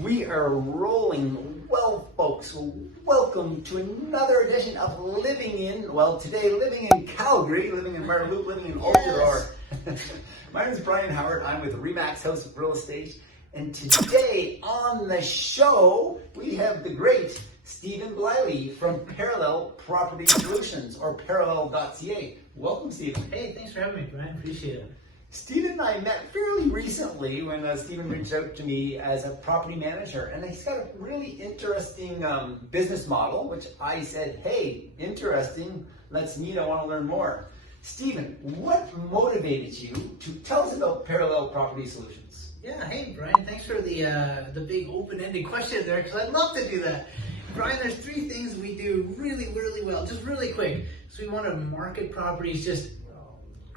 We are rolling. Well, folks, welcome to another edition of Living in Calgary, living in Marloop, living in Altadore. Yes. My name is Bryon Howard. I'm with Remax House of Real Estate. And today on the show, we have the great Stephen Bleile from Parallel Property Solutions, or parallel.ca. Welcome, Stephen. Hey, thanks for having me, Brian. Appreciate it. Stephen and I met fairly recently when Stephen reached out to me as a property manager, and he's got a really interesting business model, which I said, hey, interesting, let's meet, I want to learn more. Stephen, what motivated you to tell us about Parallel Property Solutions? Yeah, hey, Brian, thanks for the big open-ended question there, because I'd love to do that. Brian, there's three things we do really, really well, just really quick. So we want to market properties, just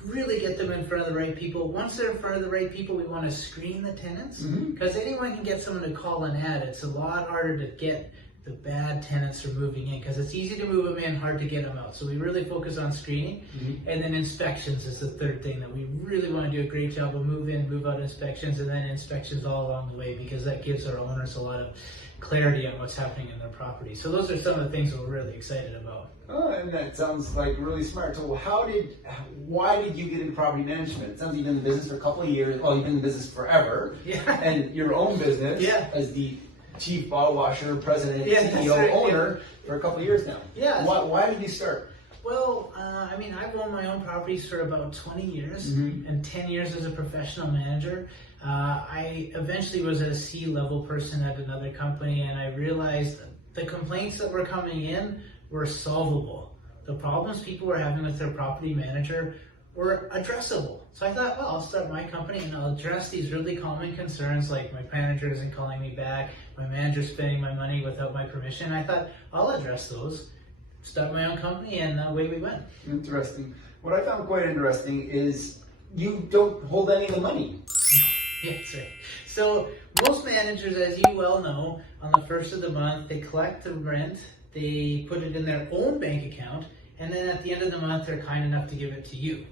really get them in front of the right people. Once they're in front of the right people, we want to screen the tenants, because anyone can get someone to call an ad. It's a lot harder to get the bad tenants from moving in, because it's easy to move them in, hard to get them out. So we really focus on screening, and then inspections is the third thing that we really want to do a great job of: move in, move out inspections, and then inspections all along the way, because that gives our owners a lot of clarity on what's happening in their property. So those are some of the things that we're really excited about. Oh, and that sounds like really smart. So why did you get into property management? It sounds like you've been in the business for a couple of years. Well, you've been in the business forever. Yeah. And your own business as the chief bottle washer, president, CEO, owner for a couple of years now. Yeah. Why did you start? Well, I've owned my own properties for about 20 years and 10 years as a professional manager. I eventually was a C-level person at another company, and I realized the complaints that were coming in were solvable. The problems people were having with their property manager were addressable. So I thought, well, I'll start my company and I'll address these really common concerns, like my manager isn't calling me back, my manager's spending my money without my permission. I thought, I'll address those, start my own company, and away we went. Interesting. What I found quite interesting is you don't hold any of the money. Yeah, that's right. So most managers, as you well know, on the first of the month, they collect the rent, they put it in their own bank account, and then at the end of the month, they're kind enough to give it to you.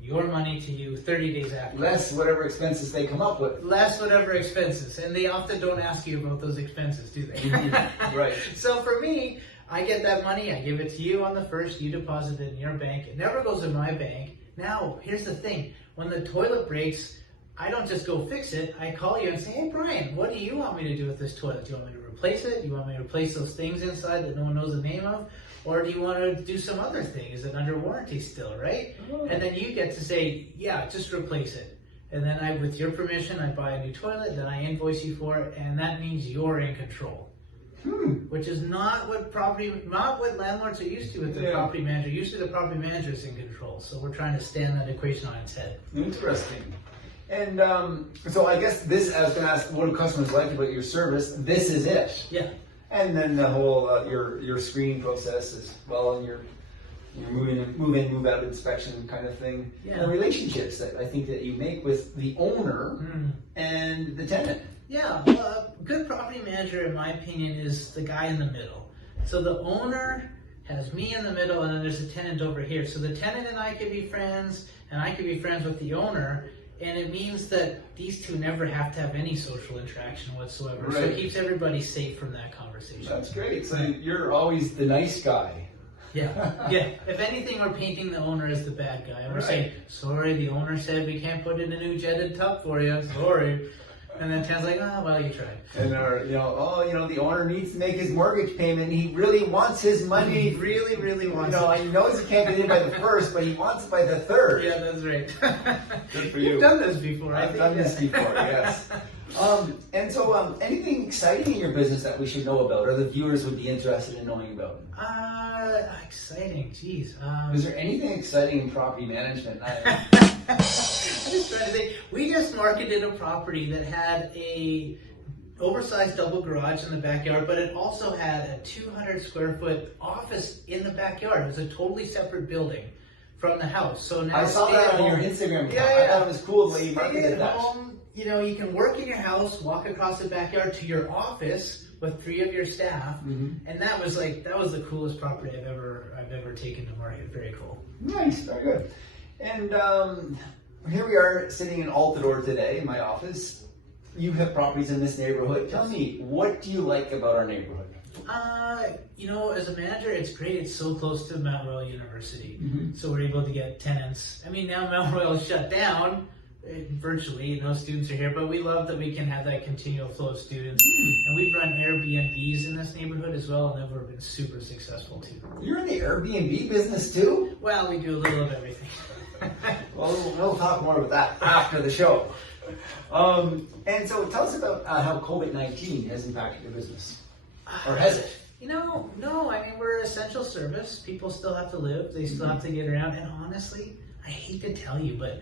Your money to you 30 days after. Less whatever expenses they come up with. Less whatever expenses. And they often don't ask you about those expenses, do they? Right. So for me, I get that money, I give it to you on the first, you deposit it in your bank. It never goes in my bank. Now, here's the thing. When the toilet breaks, I don't just go fix it. I call you and say, hey, Brian, what do you want me to do with this toilet? Do you want me to replace it? Do you want me to replace those things inside that no one knows the name of? Or do you want to do some other thing? Is it under warranty still, right? And then you get to say, yeah, just replace it. And then with your permission, I buy a new toilet, then I invoice you for it, and that means you're in control. Which is not what landlords are used to with the property manager. Usually the property manager is in control. So we're trying to stand that equation on its head. Interesting. And so I guess this, I was going to ask, what do customers like about your service? This is it. Yeah. And then the whole your screening process as well, and your move in, move out inspection kind of thing. Yeah. And the relationships that I think that you make with the owner and the tenant. Yeah. Well, a good property manager, in my opinion, is the guy in the middle. So the owner has me in the middle, and then there's a tenant over here. So the tenant and I could be friends, and I could be friends with the owner. And it means that these two never have to have any social interaction whatsoever. Right. So it keeps everybody safe from that conversation. That's great. So you're always the nice guy. Yeah, yeah. If anything, we're painting the owner as the bad guy. And we're saying, sorry, the owner said we can't put in a new jetted tub for you. Sorry. And then Tan's like, oh, well, you tried. And the owner needs to make his mortgage payment. He really wants his money. He really, really wants it. He knows he can't get in by the first, but he wants it by the third. Yeah, that's right. Good for you. You've done this before. I've done this before, yes. And so, anything exciting in your business that we should know about, or the viewers would be interested in knowing about? Exciting, geez. Is there anything exciting in property management? I'm just trying to think. We just marketed a property that had a oversized double garage in the backyard, but it also had a 200 square foot office in the backyard. It was a totally separate building from the house. So now I saw that on your Instagram account. I thought it was cool the way you marketed that. Home, you can work in your house, walk across the backyard to your office with 3 of your staff, and that was the coolest property I've ever taken to market. Very cool. Nice, very good. And here we are sitting in Altadore today in my office. You have properties in this neighborhood. Tell me, what do you like about our neighborhood? As a manager, it's great. It's so close to Mount Royal University. So we're able to get tenants. I mean, now Mount Royal shut down. Virtually, no students are here, but we love that we can have that continual flow of students. And we've run Airbnbs in this neighborhood as well, and they've been super successful too. You're in the Airbnb business too? Well, we do a little of everything. Well, we'll talk more about that after the show. And so tell us about how COVID-19 has impacted your business. Or has it? No, I mean, we're an essential service. People still have to live. They still have to get around. And honestly, I hate to tell you, but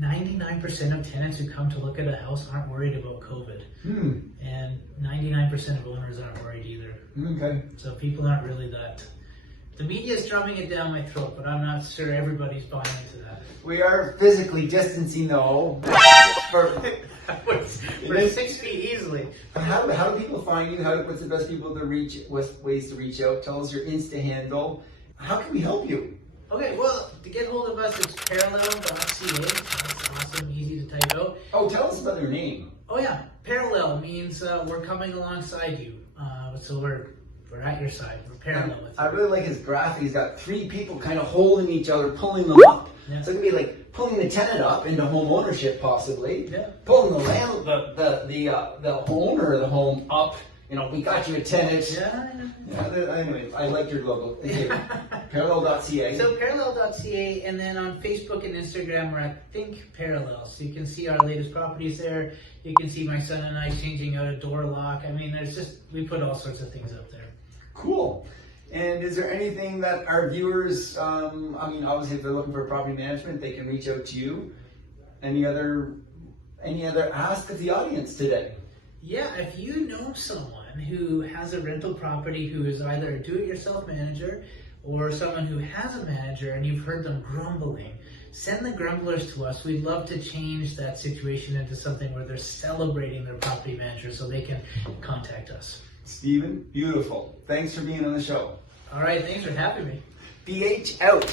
99% of tenants who come to look at a house aren't worried about COVID. And 99% of owners aren't worried either. Okay. So people aren't really that. The media is drumming it down my throat, but I'm not sure everybody's buying into that. We are physically distancing though. We're 6 feet easily. How do people find you? What's the best people to reach? What's ways to reach out? Tell us your Insta handle. How can we help you? Okay, well, to get hold of us, it's parallel.ca. That's awesome, easy to type out. Oh, tell us about your name. Oh yeah, parallel means we're coming alongside you. So we're at your side. We're parallel with you. I really like his graphic. He's got 3 people kind of holding each other, pulling them up. Yeah. So it could be like pulling the tenant up into home ownership, possibly. Yeah. Pulling the owner of the home up. We got you a tenant. Yeah. Anyway, I like your logo. Okay. Parallel.ca. So parallel.ca, and then on Facebook and Instagram we're at Think Parallel. So you can see our latest properties there. You can see my son and I changing out a door lock. I mean, we put all sorts of things up there. Cool. And is there anything that our viewers, obviously if they're looking for property management, they can reach out to you. Any other ask of the audience today? Yeah, if you know someone who has a rental property who is either a do-it-yourself manager or someone who has a manager and you've heard them grumbling, send the grumblers to us. We'd love to change that situation into something where they're celebrating their property manager so they can contact us. Stephen, beautiful. Thanks for being on the show. All right, thanks for having me. BH out.